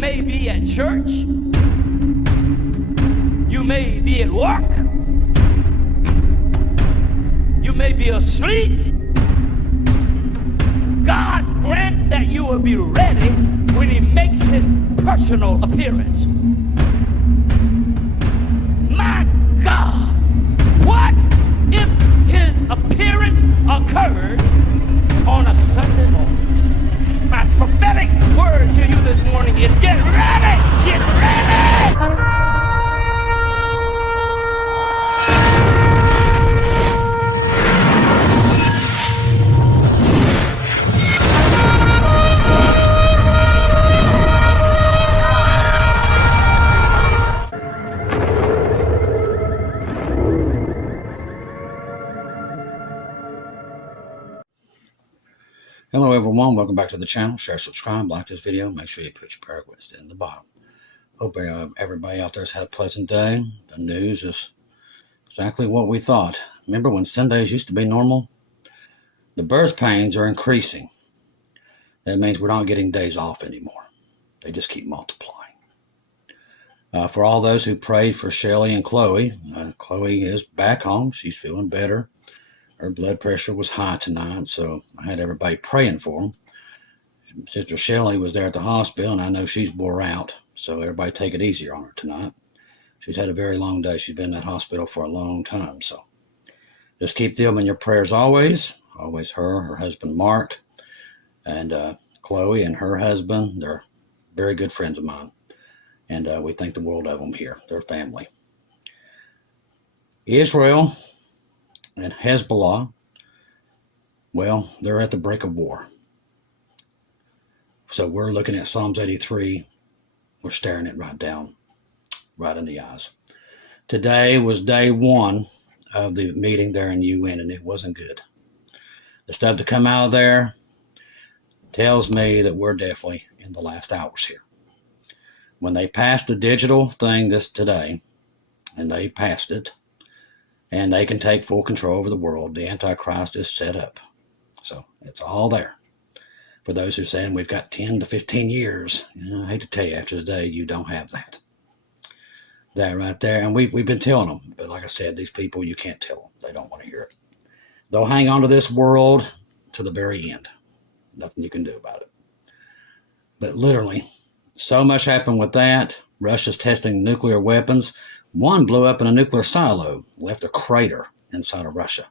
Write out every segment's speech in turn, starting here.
may be at church. You may be at work. You may be asleep. God grant that you will be ready when he makes his personal appearance. My God, what if his appearance occurs on a Sunday morning? My prophetic word to you this morning is get ready! Get ready! Hello everyone, welcome back to the channel. Share, subscribe, like this video. Make sure you put your prayer request in the bottom. Hope everybody out there has had a pleasant day. The news is exactly what we thought. Remember when Sundays used to be normal? The birth pains are increasing. That means we're not getting days off anymore. They just keep multiplying. For all those who prayed for Shelly and Chloe, Chloe is back home. She's feeling better. Her blood pressure was high tonight, so I had everybody praying for them. Sister Shelly was there at the hospital, and I know she's wore out, so everybody take it easier on her tonight. She's had a very long day. She's been in that hospital for a long time, so just keep them in your prayers always. Always her husband Mark, and Chloe and her husband. They're very good friends of mine, and we think the world of them here. They're family. Israel and Hezbollah, well, they're at the break of war. So we're looking at Psalms 83. We're staring it right down, right in the eyes. Today was day one of the meeting there in UN, and it wasn't good. The stuff to come out of there tells me that we're definitely in the last hours here. When they passed the digital thing today, and they passed it, and they can take full control over the world, the Antichrist is set up. So it's all there. For those who are saying we've got 10 to 15 years, I hate to tell you, after today, you don't have that. That right there. And we've been telling them. But like I said, these people, you can't tell them. They don't want to hear it. They'll hang on to this world to the very end. Nothing you can do about it. But literally, so much happened with that. Russia's testing nuclear weapons. One blew up in a nuclear silo, left a crater inside of Russia.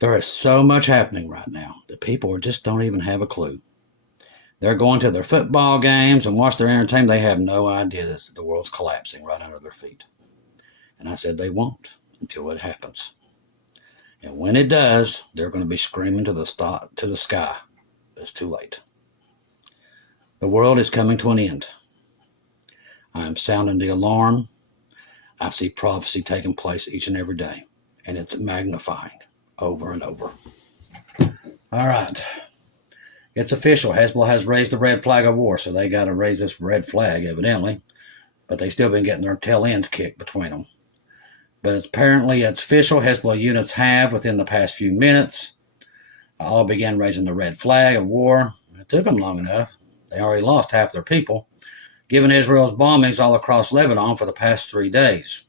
There is so much happening right now that people just don't even have a clue. They're going to their football games and watch their entertainment. They have no idea that the world's collapsing right under their feet. And I said they won't until it happens. And when it does, they're going to be screaming to the sky. It's too late. The world is coming to an end. I am sounding the alarm. I see prophecy taking place each and every day, and it's magnifying over and over. All right. It's official. Hezbollah has raised the red flag of war, so they got to raise this red flag, evidently. But they still been getting their tail ends kicked between them. But apparently it's official. Hezbollah units have, within the past few minutes, all began raising the red flag of war. It took them long enough. They already lost half their people, given Israel's bombings all across Lebanon for the past 3 days,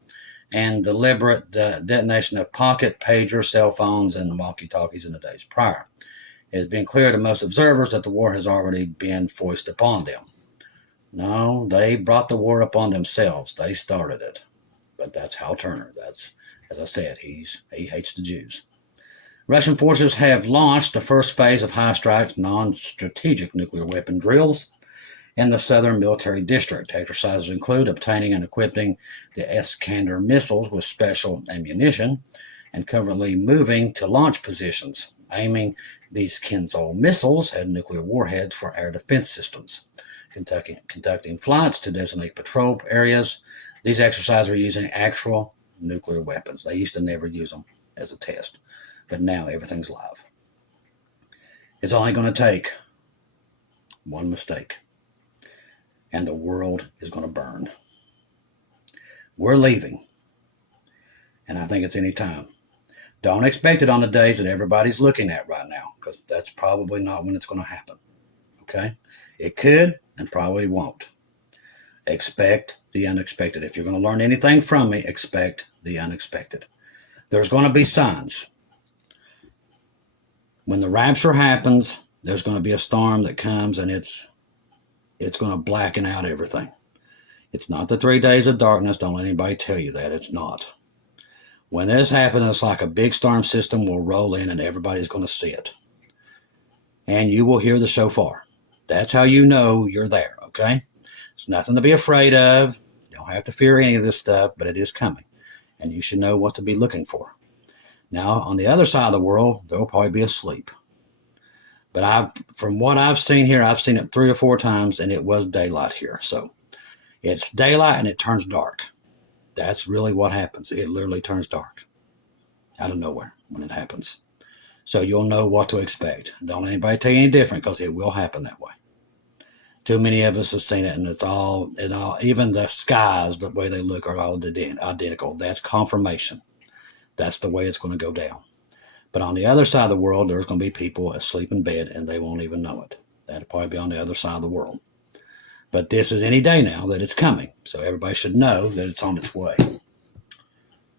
and deliberate detonation of pocket pagers, cell phones, and walkie-talkies in the days prior. It has been clear to most observers that the war has already been foisted upon them. No, they brought the war upon themselves. They started it. But that's Hal Turner. That's, as I said, he hates the Jews. Russian forces have launched the first phase of high-strike, non-strategic nuclear weapon drills in the southern military district. Exercises include obtaining and equipping the Iskander missiles with special ammunition and currently moving to launch positions, aiming these CONTOL missiles at nuclear warheads for air defense systems, conducting flights to designate patrol areas. These exercises are using actual nuclear weapons. They used to never use them as a test, but now everything's live. It's only going to take one mistake, and the world is going to burn. We're leaving, and I think it's any time. Don't expect it on the days that everybody's looking at right now, because that's probably not when it's going to happen. Okay? It could, and probably won't. Expect the unexpected. If you're going to learn anything from me, expect the unexpected. There's going to be signs. When the rapture happens, there's going to be a storm that comes, and it's going to blacken out everything. It's not the 3 days of darkness. Don't let anybody tell you that. It's not. When this happens, it's like a big storm system will roll in, and everybody's going to see it. And you will hear the shofar. That's how you know you're there, okay? It's nothing to be afraid of. You don't have to fear any of this stuff, but it is coming. And you should know what to be looking for. Now, on the other side of the world, they'll probably be asleep. But from what I've seen here, I've seen it 3 or 4 times, and it was daylight here. So it's daylight and it turns dark. That's really what happens. It literally turns dark out of nowhere when it happens. So you'll know what to expect. Don't let anybody tell you any different, because it will happen that way. Too many of us have seen it, and it's all, even the skies, the way they look, are all identical. That's confirmation. That's the way it's going to go down. But on the other side of the world, there's going to be people asleep in bed, and they won't even know it. That'll probably be on the other side of the world. But this is any day now that it's coming. So everybody should know that it's on its way.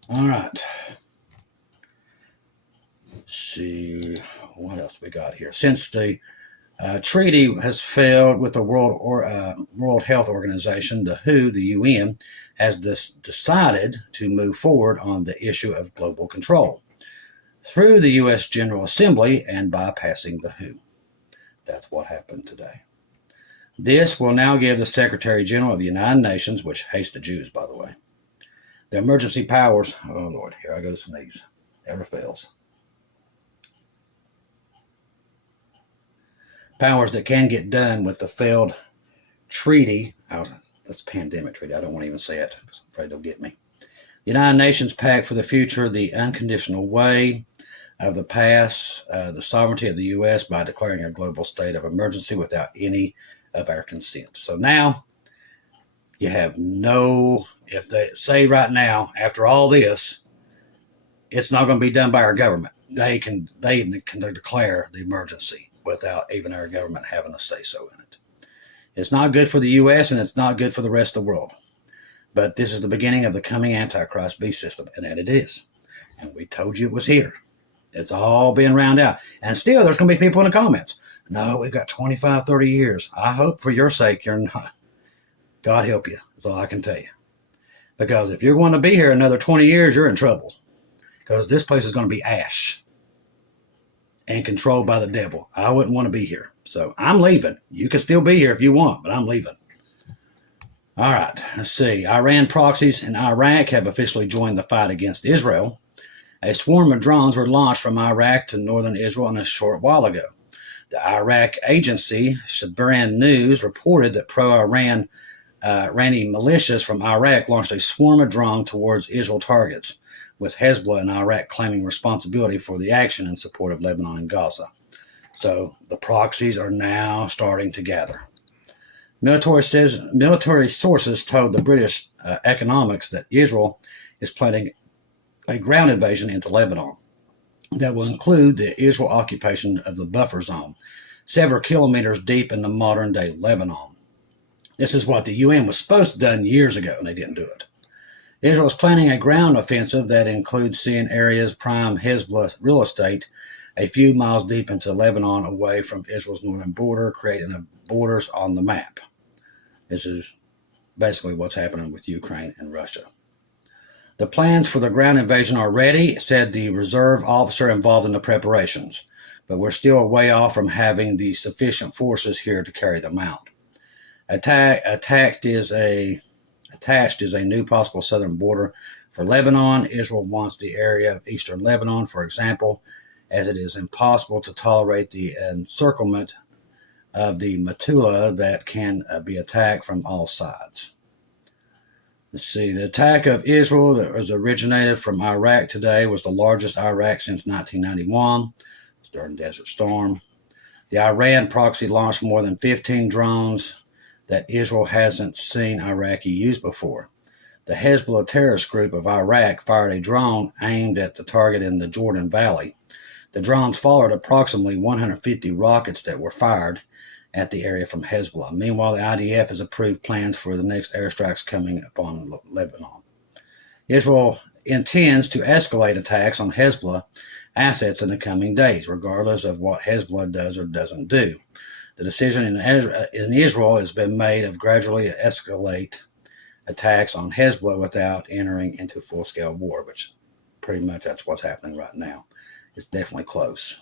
All right. Let's see what else we got here. Since the treaty has failed with the World Health Organization, the WHO, the UN, has decided to move forward on the issue of global control through the U.S. General Assembly and bypassing the WHO. That's what happened today. This will now give the Secretary General of the United Nations, which hates the Jews, by the way, the emergency powers. Oh, Lord, here I go to sneeze. Never fails. Powers that can get done with the failed treaty. That's pandemic treaty. I don't want to even say it because I'm afraid they'll get me. The United Nations Pact for the Future, the unconditional way of the past, the sovereignty of the U.S. by declaring a global state of emergency without any of our consent. So now you have if they say right now, after all this, it's not going to be done by our government. They can declare the emergency without even our government having a say-so in it. It's not good for the U.S. and it's not good for the rest of the world. But this is the beginning of the coming Antichrist beast system, and that it is. And we told you it was here. It's all being round out. And still, there's going to be people in the comments. No, we've got 25, 30 years. I hope for your sake you're not. God help you. That's all I can tell you. Because if you're going to be here another 20 years, you're in trouble. Because this place is going to be ash and controlled by the devil. I wouldn't want to be here. So I'm leaving. You can still be here if you want, but I'm leaving. All right, let's see. Iran proxies in Iraq have officially joined the fight against Israel. A swarm of drones were launched from Iraq to northern Israel a short while ago. The Iraq agency, Shabran News, reported that pro-Iranian militias from Iraq launched a swarm of drones towards Israel targets, with Hezbollah in Iraq claiming responsibility for the action in support of Lebanon and Gaza. So the proxies are now starting to gather. Military sources told the British Economics that Israel is planning a ground invasion into Lebanon that will include the Israel occupation of the buffer zone, several kilometers deep in the modern-day Lebanon. This is what the UN was supposed to have done years ago, and they didn't do it. Israel is planning a ground offensive that includes seeing areas prime Hezbollah real estate a few miles deep into Lebanon away from Israel's northern border, creating the borders on the map. This is basically what's happening with Ukraine and Russia. The plans for the ground invasion are ready, said the reserve officer involved in the preparations, but we're still a way off from having the sufficient forces here to carry them out. Attached is a new possible southern border for Lebanon. Israel wants the area of eastern Lebanon, for example, as it is impossible to tolerate the encirclement of the Metula that can be attacked from all sides. Let's see, the attack of Israel that was originated from Iraq today was the largest Iraq since 1991. It's during Desert Storm. The Iran proxy launched more than 15 drones that Israel hasn't seen Iraqi use before. The Hezbollah terrorist group of Iraq fired a drone aimed at the target in the Jordan Valley. The drones followed approximately 150 rockets that were fired, at the area from Hezbollah. Meanwhile, the IDF has approved plans for the next airstrikes coming upon Lebanon. Israel intends to escalate attacks on Hezbollah assets in the coming days, regardless of what Hezbollah does or doesn't do. The decision in Israel has been made of gradually escalate attacks on Hezbollah without entering into full-scale war, which pretty much that's what's happening right now. It's definitely close.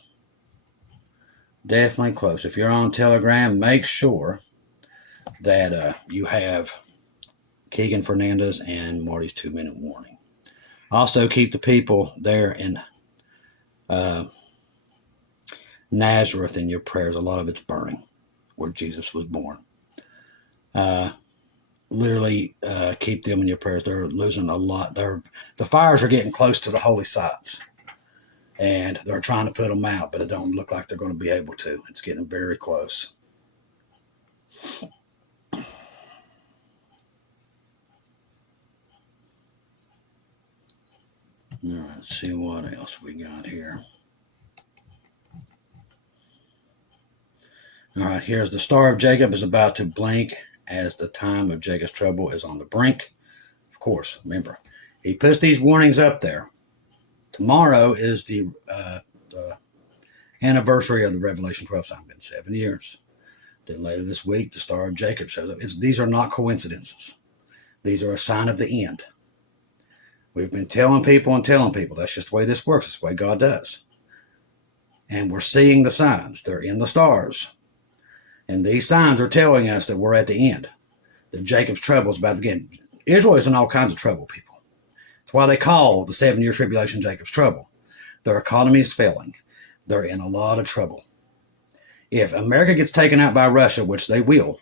Definitely close. If you're on Telegram, make sure that you have Keegan Fernandez and Marty's 2-minute warning. Also, keep the people there in Nazareth in your prayers. A lot of it's burning, where Jesus was born. Literally keep them in your prayers. They're losing a lot. The fires are getting close to the holy sites, and they're trying to put them out, but it don't look like they're going to be able to. It's getting very close. All right, let's see what else we got here. All right, here's the Star of Jacob is about to blink as the time of Jacob's trouble is on the brink. Of course, remember, he puts these warnings up there. Tomorrow is the anniversary of the Revelation 12 sign. Been 7 years. Then later this week, the Star of Jacob shows up. These are not coincidences. These are a sign of the end. We've been telling people. That's just the way this works. It's the way God does. And we're seeing the signs. They're in the stars. And these signs are telling us that we're at the end. That Jacob's trouble is about to begin. Israel is in all kinds of trouble, people. That's why they call the 7-year tribulation Jacob's trouble. Their economy is failing. They're in a lot of trouble. If America gets taken out by Russia, which they will,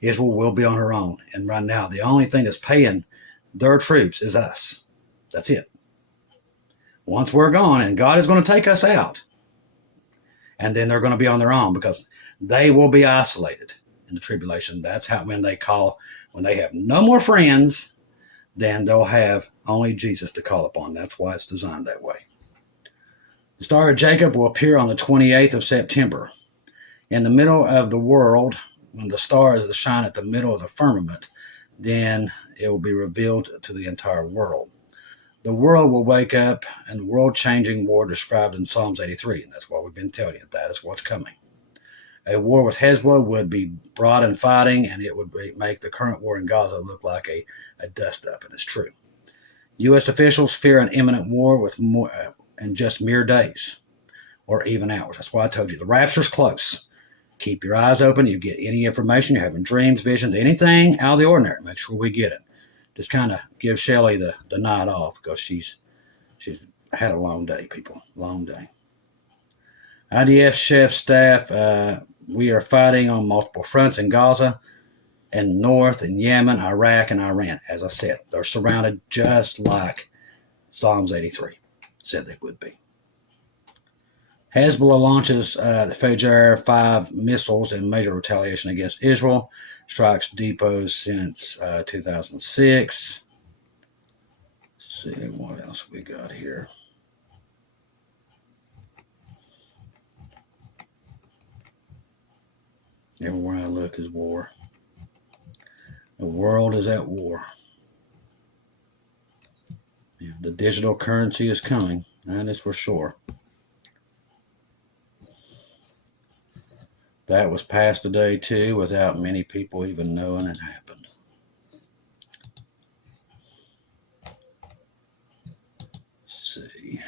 Israel will be on her own. And right now, the only thing that's paying their troops is us. That's it. Once we're gone, and God is going to take us out, and then they're going to be on their own because they will be isolated in the tribulation. That's how when they have no more friends, then they'll have only Jesus to call upon. That's why it's designed that way. The Star of Jacob will appear on the 28th of September. In the middle of the world, when the stars shine at the middle of the firmament, then it will be revealed to the entire world. The world will wake up, and the world-changing war described in Psalms 83. And that's what we've been telling you. That is what's coming. A war with Hezbollah would be broad and fighting, and it would make the current war in Gaza look like a dust-up, and it's true. U.S. officials fear an imminent war with in just mere days or even hours. That's why I told you the rapture's close. Keep your eyes open. You get any information, you're having dreams, visions, anything out of the ordinary, make sure we get it. Just kind of give Shelly the night off because she's had a long day, people. Long day. IDF chef staff, we are fighting on multiple fronts in Gaza and north in Yemen, Iraq, and Iran. As I said, they're surrounded just like Psalms 83 said they would be. Hezbollah launches the PHROPHECY missiles in major retaliation against Israel. Strikes depots since 2006. Let's see what else we got here. Everywhere I look is war. The world is at war. Yeah, the digital currency is coming. That is for sure. That was passed today too, without many people even knowing it happened. Let's see.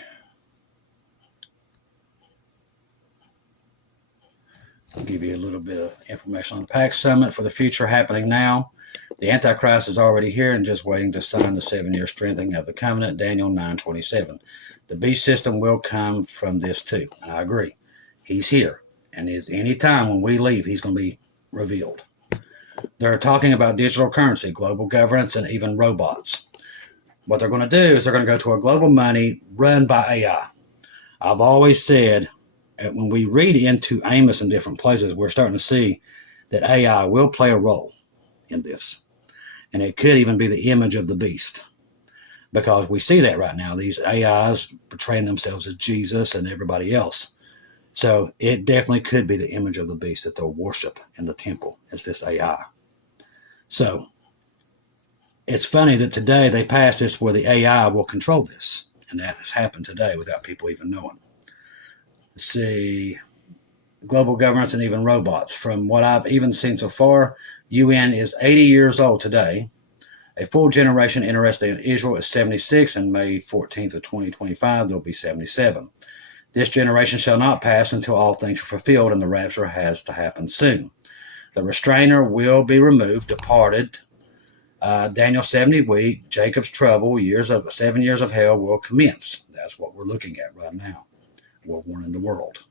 I'll give you a little bit of information on the PAX Summit for the future happening now. The Antichrist is already here and just waiting to sign the 7-year strengthening of the covenant, Daniel 9:27. The beast system will come from this too. I agree. He's here. And is any time when we leave, he's going to be revealed. They're talking about digital currency, global governance, and even robots. What they're going to do is they're going to go to a global money run by AI. I've always said that when we read into Amos in different places, we're starting to see that AI will play a role in this. And it could even be the image of the beast. Because we see that right now. These AIs portraying themselves as Jesus and everybody else. So it definitely could be the image of the beast that they'll worship in the temple as this AI. So it's funny that today they passed this where the AI will control this. And that has happened today without people even knowing. Let's see. Global governments and even robots. From what I've even seen so far, UN is 80 years old today. A full generation interested in Israel is 76, and May 14th of 2025, they'll be 77. This generation shall not pass until all things are fulfilled, and the rapture has to happen soon. The restrainer will be removed, departed. Daniel 70 week, Jacob's trouble, 7 years of hell will commence. That's what we're looking at right now. We're warning the world.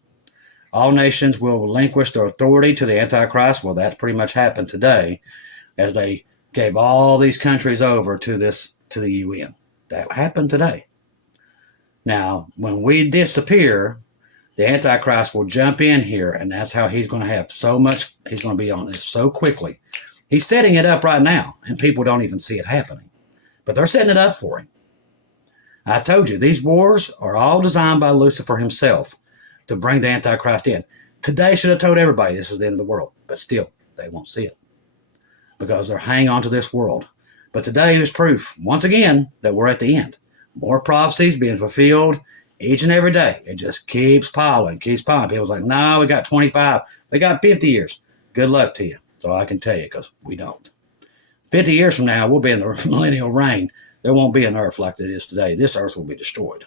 All nations will relinquish their authority to the Antichrist. Well, that's pretty much happened today, as they gave all these countries over to the UN. That happened today. Now, when we disappear, the Antichrist will jump in here, and that's how he's going to have so much. He's going to be on this so quickly. He's setting it up right now, and people don't even see it happening. But they're setting it up for him. I told you, these wars are all designed by Lucifer himself to bring the Antichrist in. Today should have told everybody this is the end of the world, but still, they won't see it because they're hanging on to this world. But today is proof, once again, that we're at the end. More prophecies being fulfilled each and every day. It just keeps piling. People's like, no, we got 25. We got 50 years. Good luck to you. So I can tell you, because we don't. 50 years from now, we'll be in the millennial reign. There won't be an earth like it is today. This earth will be destroyed.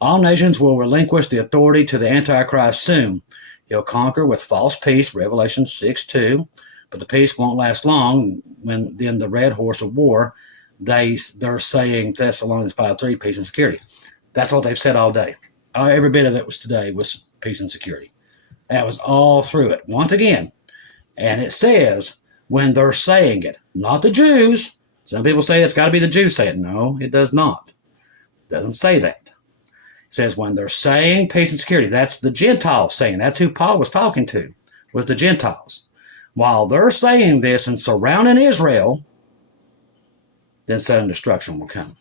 All nations will relinquish the authority to the Antichrist soon. He'll conquer with false peace, Revelation 6:2. But the peace won't last long. When then the red horse of war, they're saying Thessalonians 5:3, peace and security. That's what they've said all day. Every bit of it was today was peace and security. That was all through it. Once again, and it says when they're saying it, not the Jews. Some people say it's got to be the Jews saying it. No, it does not. It doesn't say that. It says when they're saying peace and security, that's the Gentiles saying. That's who Paul was talking to, was the Gentiles. While they're saying this and surrounding Israel, then sudden destruction will come.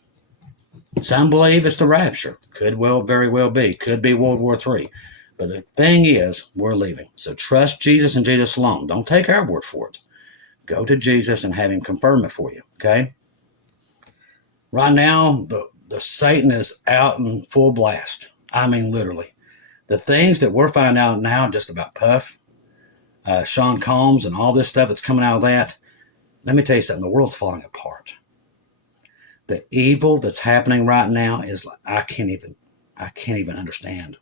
Some believe it's the rapture. Very well be. Could be World War III. But the thing is, we're leaving. So trust Jesus and Jesus alone. Don't take our word for it. Go to Jesus and have him confirm it for you, okay? Right now, the Satan is out in full blast. I mean, literally. The things that we're finding out now just about Puff, Sean Combs, and all this stuff that's coming out of that, let me tell you something. The world's falling apart. The evil that's happening right now is like, I can't even understand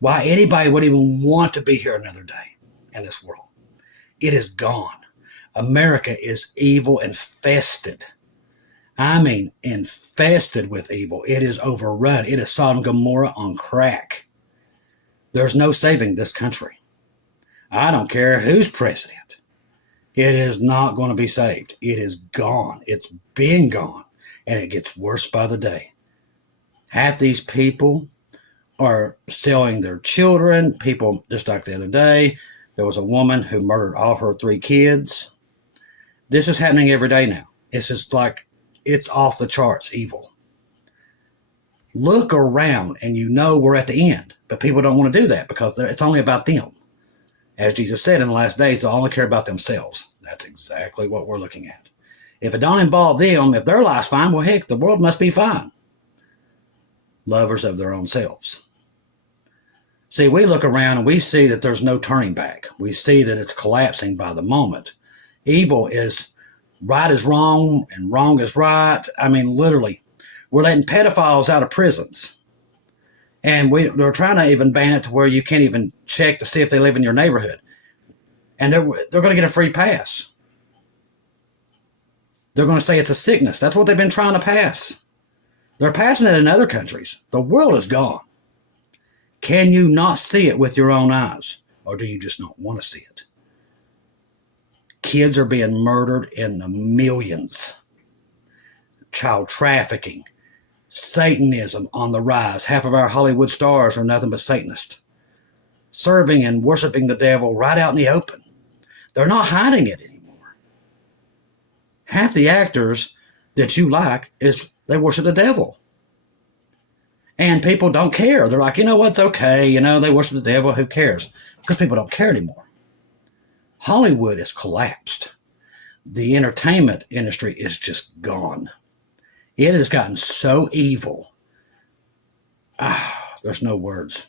why anybody would even want to be here another day in this world. It is gone. America is evil infested. I mean, infested with evil. It is overrun. It is Sodom and Gomorrah on crack. There's no saving this country. I don't care who's president. It is not going to be saved. It is gone. It's been gone. And it gets worse by the day. Half these people are selling their children. People, just like the other day, there was a woman who murdered all her 3 kids. This is happening every day now. It's just like, it's off the charts evil. Look around and you know we're at the end. But people don't want to do that because it's only about them. As Jesus said, in the last days, they'll only care about themselves. That's exactly what we're looking at. If it don't involve them, if their life's fine, well, heck, the world must be fine. Lovers of their own selves. See, we look around and we see that there's no turning back. We see that it's collapsing by the moment. Evil is right is wrong and wrong is right. I mean, literally, we're letting pedophiles out of prisons. And they're trying to even ban it to where you can't even check to see if they live in your neighborhood. And they're going to get a free pass. They're going to say it's a sickness. That's what they've been trying to pass. They're passing it in other countries. The world is gone. Can you not see it with your own eyes? Or do you just not want to see it? Kids are being murdered in the millions. Child trafficking. Satanism on the rise. Half of our Hollywood stars are nothing but Satanists. Serving and worshiping the devil right out in the open. They're not hiding it anymore. Half the actors that you like they worship the devil. And people don't care. They're like, you know what's okay. You know, they worship the devil. Who cares? Because people don't care anymore. Hollywood has collapsed. The entertainment industry is just gone. It has gotten so evil. There's no words.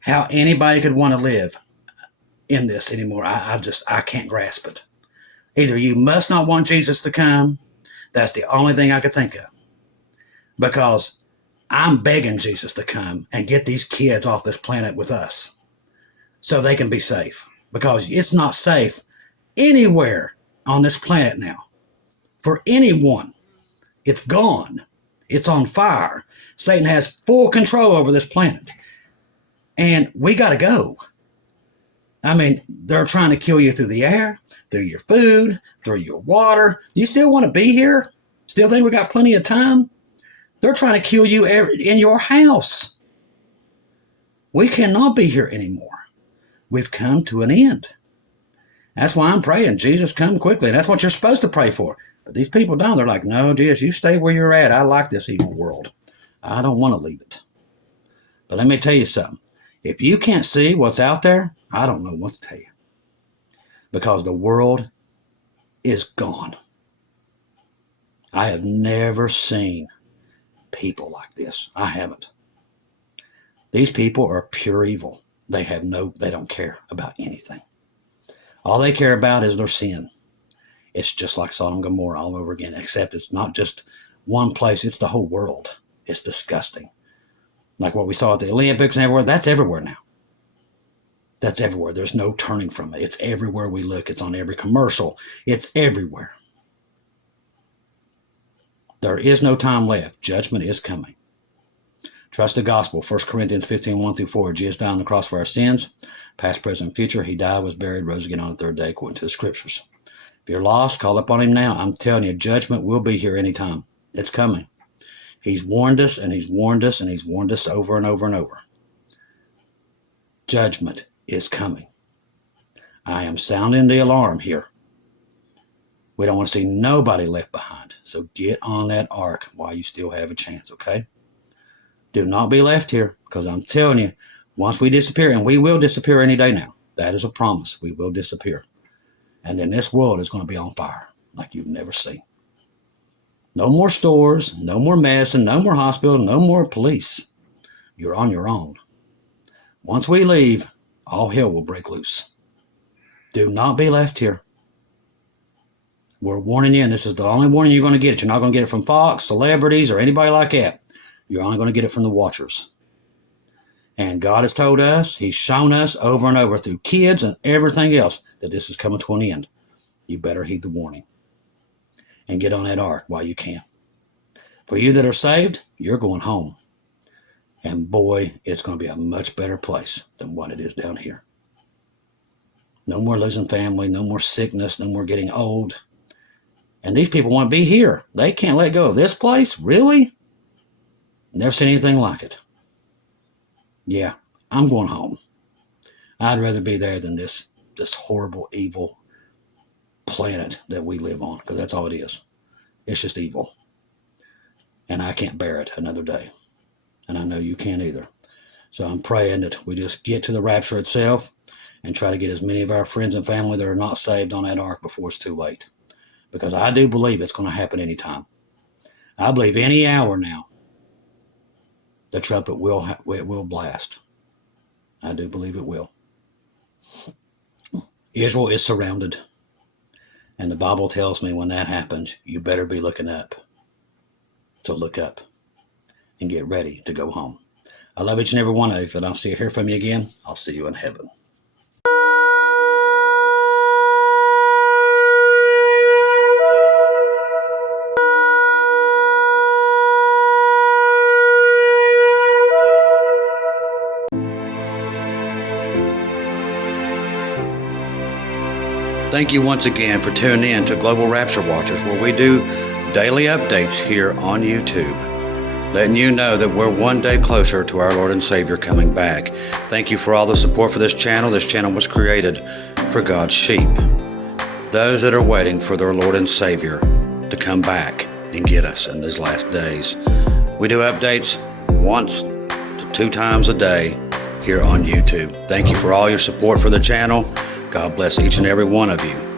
How anybody could want to live in this anymore, I can't grasp it. Either you must not want Jesus to come. That's the only thing I could think of. Because I'm begging Jesus to come and get these kids off this planet with us so they can be safe. Because it's not safe anywhere on this planet now for anyone. It's gone. It's on fire. Satan has full control over this planet. And we got to go. I mean, they're trying to kill you through the air, through your food, through your water. You still want to be here? Still think we got plenty of time? They're trying to kill you in your house. We cannot be here anymore. We've come to an end. That's why I'm praying, Jesus, come quickly. And that's what you're supposed to pray for. But these people don't. They're like, no, Jesus, you stay where you're at. I like this evil world. I don't want to leave it. But let me tell you something. If you can't see what's out there, I don't know what to tell you. Because the world is gone. I have never seen people like this. I haven't. These people are pure evil. They don't care about anything. All they care about is their sin. It's just like Sodom and Gomorrah all over again, except it's not just one place, it's the whole world. It's disgusting. Like what we saw at the Olympics and everywhere, that's everywhere now. That's everywhere. There's no turning from it. It's everywhere we look. It's on every commercial. It's everywhere. There is no time left. Judgment is coming. Trust the gospel. 1 Corinthians 15:1-4. Jesus died on the cross for our sins, past, present, and future. He died, was buried, rose again on the third day, according to the scriptures. If you're lost, call upon him now. I'm telling you, judgment will be here anytime. It's coming. He's warned us, and he's warned us, and he's warned us over and over and over. Judgment is coming. I am sounding the alarm here. We don't want to see nobody left behind. So get on that ark while you still have a chance, okay? Do not be left here, because I'm telling you, once we disappear, and we will disappear any day now. That is a promise. We will disappear. And then this world is going to be on fire like you've never seen. No more stores, no more medicine, no more hospital, no more police. You're on your own. Once we leave, all hell will break loose. Do not be left here. We're warning you, and this is the only warning you're going to get. You're not going to get it from Fox, celebrities, or anybody like that. You're only going to get it from the watchers. And God has told us, he's shown us over and over through kids and everything else that this is coming to an end. You better heed the warning and get on that ark while you can. For you that are saved, you're going home. And boy, it's going to be a much better place than what it is down here. No more losing family, no more sickness, no more getting old. And these people want to be here. They can't let go of this place? Really? Never seen anything like it. Yeah, I'm going home. I'd rather be there than this horrible, evil planet that we live on, because that's all it is. It's just evil. And I can't bear it another day. And I know you can't either. So I'm praying that we just get to the rapture itself and try to get as many of our friends and family that are not saved on that ark before it's too late. Because I do believe it's going to happen anytime. I believe any hour now, the trumpet will blast. I do believe it will. Israel is surrounded. And the Bible tells me when that happens, you better be looking up. So look up and get ready to go home. I love each and every one of you. If I don't hear from you again, I'll see you in heaven. Thank you once again for tuning in to Global Rapture Watchers, where we do daily updates here on YouTube, letting you know that we're one day closer to our Lord and Savior coming back. Thank you for all the support for this channel. This channel was created for God's sheep, those that are waiting for their Lord and Savior to come back and get us in these last days. We do updates once to 2 times a day here on YouTube. Thank you for all your support for the channel. God bless each and every one of you.